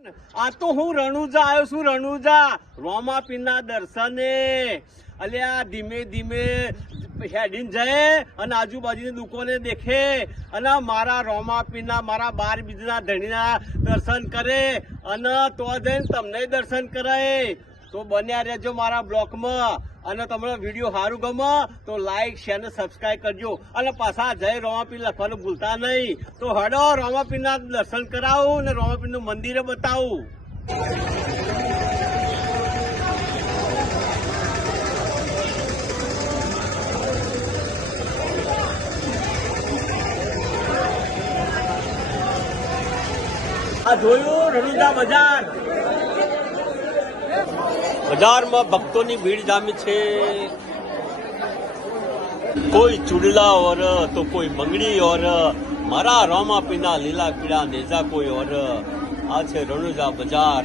આ તો હું રણુજા આવ્યો છું, રણુજા રોમાપીરના દર્શને. અલ્યા ધીમે ધીમે હેડીને જાય અને આજુબાજુની દુકાને દેખે અને મારા રોમાપીરના મારા 12 બીજના ધણીના દર્શન કરે અને તો જઈને તમને દર્શન કરાય. તો બન્યા રહેજો મારા બ્લોકમાં અને તમને વિડીયો સારું ગમે તો લાઈક શેર ને સબસ્ક્રાઈબ કરજો અને પાછા જય રોમાપીર લખવાનું ભૂલતા નહીં. તો હડો રોમાપીરના દર્શન કરાવું ને રોમાપીરનું મંદિરે બતાવું. આ જોયું રણુજા બજાર, બજારમાં ભક્તોની ભીડ જામી છે. કોઈ ચૂડલા ઓર તો કોઈ બંગડી ઓર મારા રોમાપીરના લીલા પીળા નેજા કોઈ ઓર. આ છે રણુજા બજાર.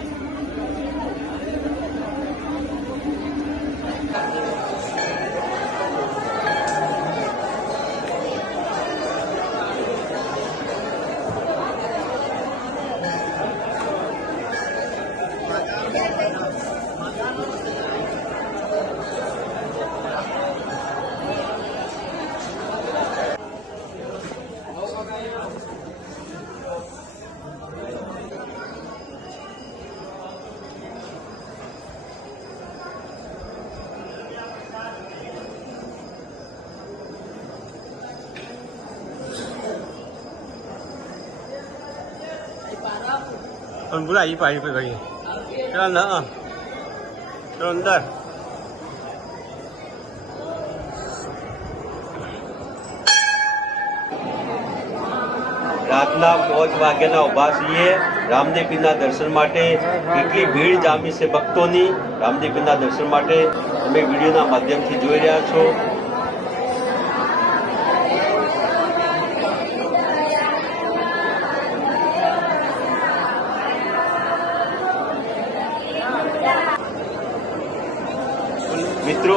Con bữa này phải phải cái nữa rồi અંદર રાતના 5 વાગ્યાના ઉભા છીએ રામદેવ પીરના દર્શન માટે. કેટલી ભીડ જામી છે ભક્તોની રામદેવ પીરના દર્શન માટે તમે વિડીયોના માધ્યમથી જોઈ રહ્યા છો. મિત્રો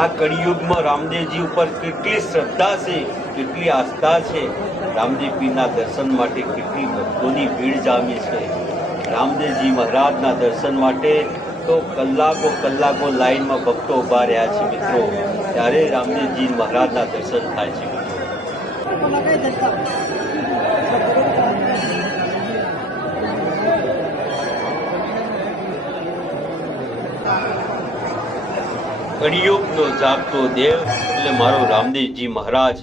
આ કળિયુગમાં રામદેવજી ઉપર કેટલી શ્રદ્ધા છે, કેટલી આસ્થા છે. રામદેવ પીરના દર્શન માટે કેટલી ભક્તોની ભીડ જામી છે. રામદેવજી મહારાજના દર્શન માટે તો કલાકો કલાકો લાઈનમાં ભક્તો ઉભા રહ્યા છે મિત્રો. ત્યારે રામદેવજી મહારાજના દર્શન થાય છે મિત્રો. કળિયુગનો જાગતો દેવ એટલે મારો રામદેવજી મહારાજ.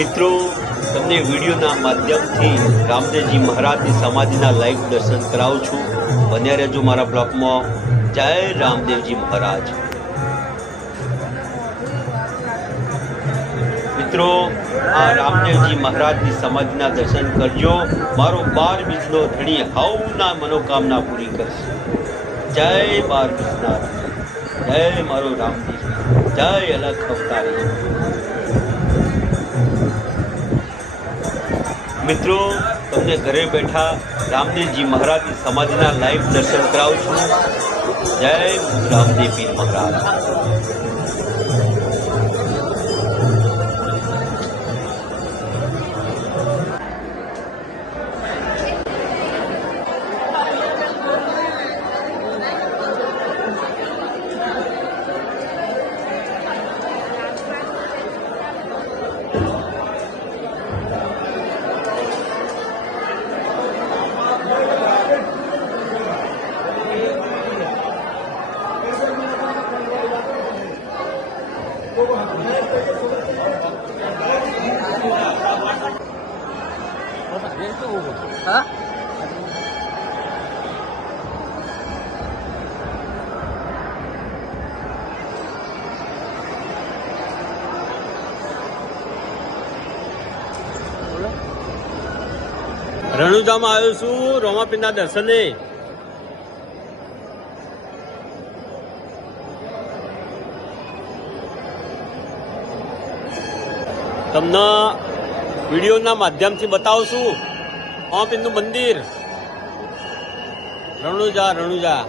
મિત્રો તમને વિડીયોના માધ્યમથી રામદેવજી મહારાજની સમાધિના લાઈવ દર્શન કરાવું છું. બન્યા રહેજો મારા બ્લોગમાં. જય રામદેવજી મહારાજ. મિત્રો આ રામદેવજી મહારાજની સમાધિના દર્શન કરજો. મારો 12 બીજનો ધણી હવના મનોકામના પૂરી કરશે. જય 12 બીજના, જય મારો રામદેવજી, જય અલખ અવતારી. મિત્રો તમને ઘરે બેઠા રામદેવજી મહારાજની સમાધિના લાઈવ દર્શન કરાવું છું. જય રામદેવ પીર મહારાજ. રણુજામાં આવ્યો છું રોમાપીરના દર્શને. તમને વિડીયોના માધ્યમથી બતાવું છું રોમાપીરનું મંદિર રણુજા.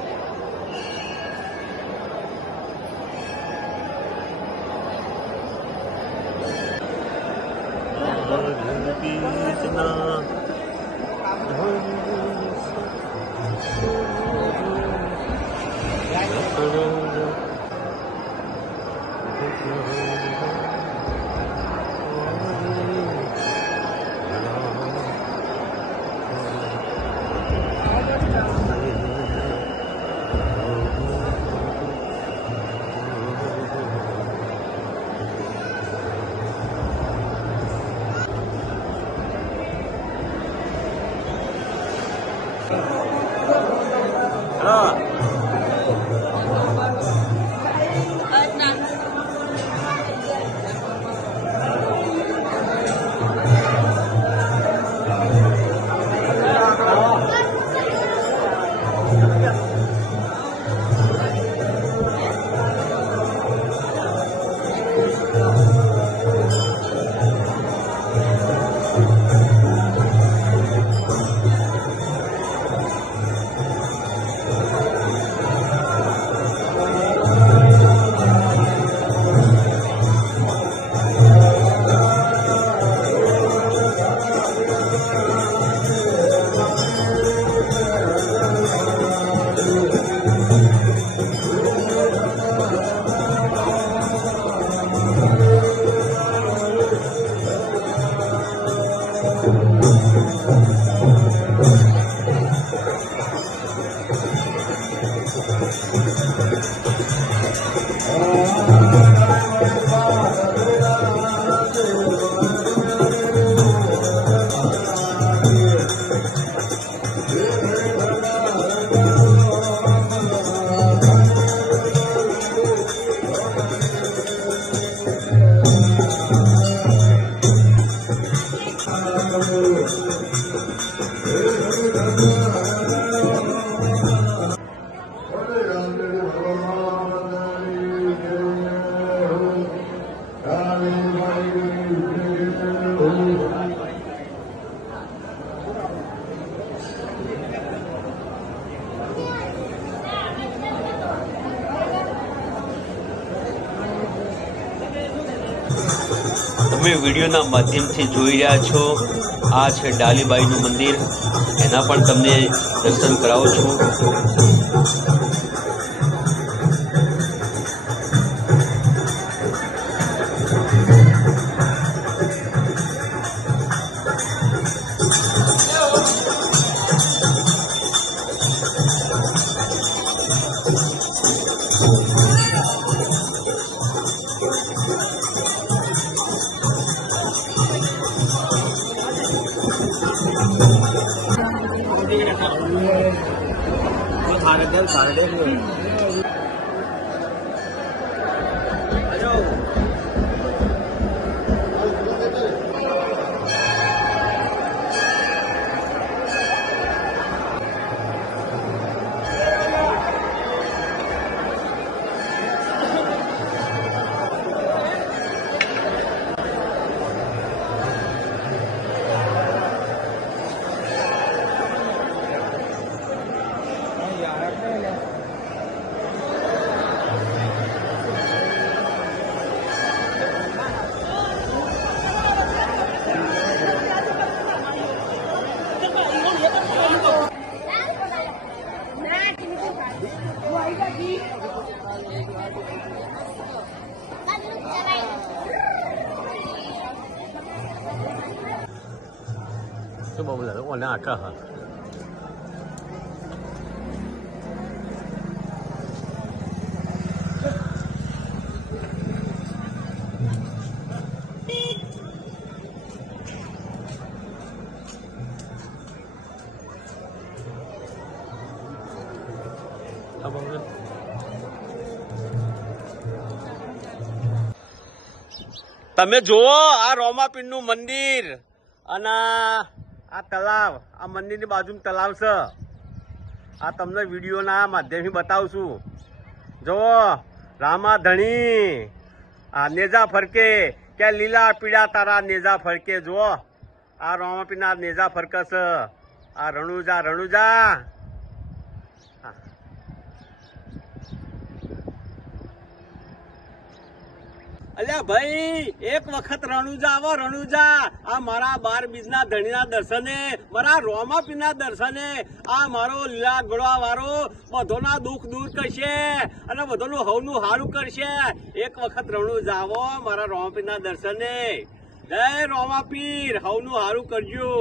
તમે વિડીયોના માધ્યમથી જોઈ રહ્યા છો આ છે ડાલીબાઈનું મંદિર. એના પણ તમને દર્શન કરાવું છું. Coba boleh, warna akar. તમે જુઓ આ રોમાપીરનું મંદિર અને આ આ તલાવ, આ મંદિરની બાજુમાં તલાવ છે. આ તમને વિડીયોના માધ્યમથી બતાવું છું. જુઓ રામા ધણી આ નેજા ફરકે કે લીલા પીળા તારા નેજા ફરકે. જુઓ આ રામાપીના નેજા ફરકે છે. આ રણુજા રણુજા. અલ્યા ભાઈ એક વખત રણુજા આવો રણુજા. આ મારા 12 બીજના ધણીના દર્શને, મારા રોમાપીના દર્શને આ મારો લીલા ગળવા વાળો બધોના દુઃખ દૂર કરશે અને બધોનું હવનું હારું કરશે. એક વખત રણુજા આવો મારા રોમાપીના દર્શને. જય રોમાપીર, હવનું હારું કરજો.